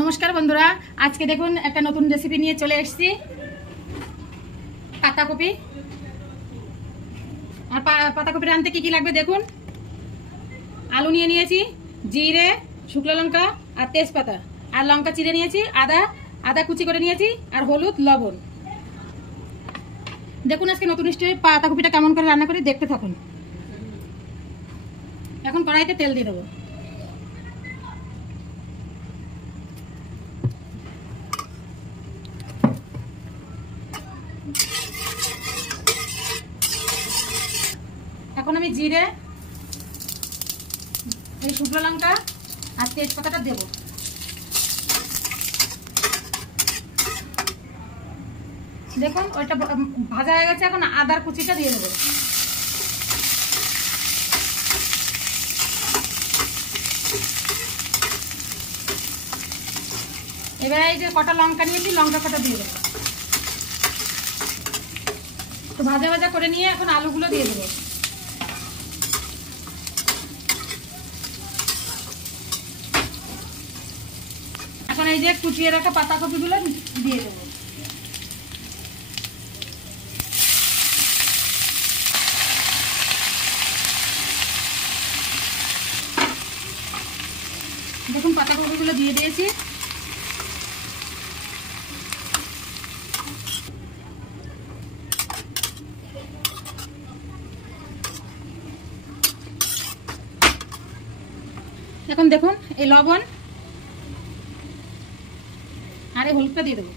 নমস্কার বন্ধুরা, আজকে দেখুন একটা নতুন রেসিপি নিয়ে চলে এসেছি। পাতাকপি। আর পাতাকপি রাঁধতে কি কি লাগবে দেখুন। আলু নিয়ে নিয়েছি, জিরে, শুকনো লঙ্কা আর তেজপাতা, আর লঙ্কা চিড়ে নিয়েছি, আদা কুচি করে নিয়েছি, আর হলুদ, লবণ। দেখুন আজকে নতুন স্টাইলে পাতাকপিটা কেমন করে রান্না করি, দেখতে থাকুন। এখন কড়াইতে তেল দিয়ে দেবো। এখন আমি জিরে, এই শুকনো লঙ্কা আর তেজপাতাটা দেব। দেখুন ওইটা ভাজা হয়ে গেছে, এখন আদার কুচিটা দিয়ে দেবো। এবার এই যে কটা লঙ্কা নিয়েছি, লঙ্কা কটা দিয়ে দেবো। তো ভাজা ভাজা করে নিয়ে এখন আলুগুলো দিয়ে দেবো। এখন এই যে কুচিয়ে রাখা পাতাকপিগুলো দিয়ে দেবো। দেখুন পাতাকপিগুলো দিয়ে দিয়েছি। এখন দেখুন এই লবণ আর এই হলুদটা দিয়ে দেবো।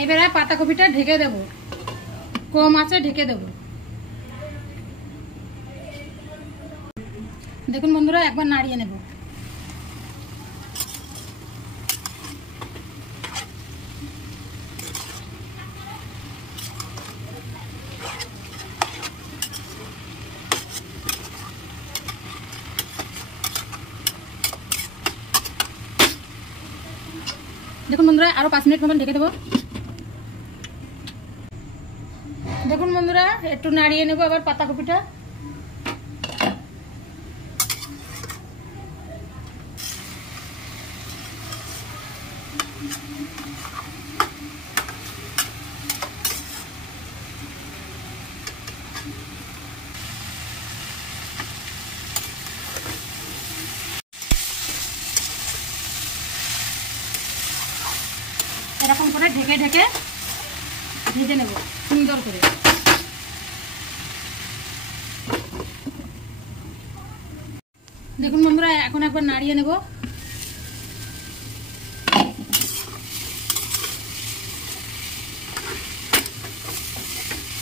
এবারে পাতাকপিটা ঢেকে দেবো, কম আঁচে ঢেকে দেবো। দেখুন বন্ধুরা, একবার নাড়িয়ে নেব। দেখুন বন্ধুরা, আরো 5 মিনিট মতন ঢেকে দেবো। দেখুন বন্ধুরা, একটু নাড়িয়ে নেবো আবার পাতাকপিটা। এরকম করে ঢেকে ঢেকে ভেজে নেব সুন্দর করে। দেখুন বন্ধুরা, এখন একবার নাড়িয়ে নেব।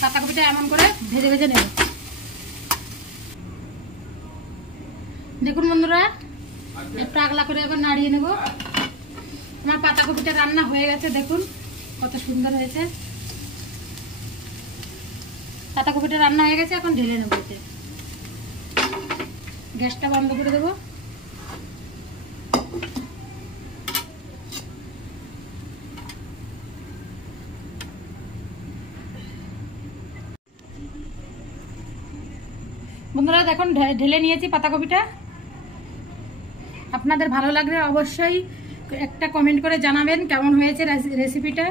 পাতাকপিটা এমন করে ভেজে ভেজে নেব। দেখুন বন্ধুরা, একটু আগলা করে এবার নাড়িয়ে নেব। আমার পাতাকপিটা রান্না হয়ে গেছে, দেখুন কত সুন্দর হয়েছে। পাতাকপিটা রান্না হয়ে গেছে, এখন ঢেলে নেব। গ্যাসটা বন্ধ করে দেবো। বন্ধুরা দেখুন ঢেলে নিয়েছি পাতাকপিটা। আপনাদের ভালো লাগলে অবশ্যই একটা কমেন্ট করে জানাবেন কেমন হয়েছে রেসিপিটা।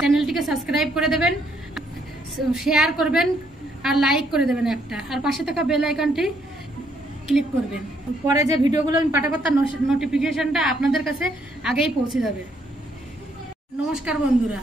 চ্যানেলটিকে সাবস্ক্রাইব করে দেবেন, শেয়ার করবেন আর লাইক করে দেবেন একটা, আর পাশে থাকা বেল আইকনটি ক্লিক করবেন। পরে যে ভিডিওগুলো আমি পাঠাবো তার নোটিফিকেশনটা আপনাদের কাছে আগেই পৌঁছে যাবে। নমস্কার বন্ধুরা।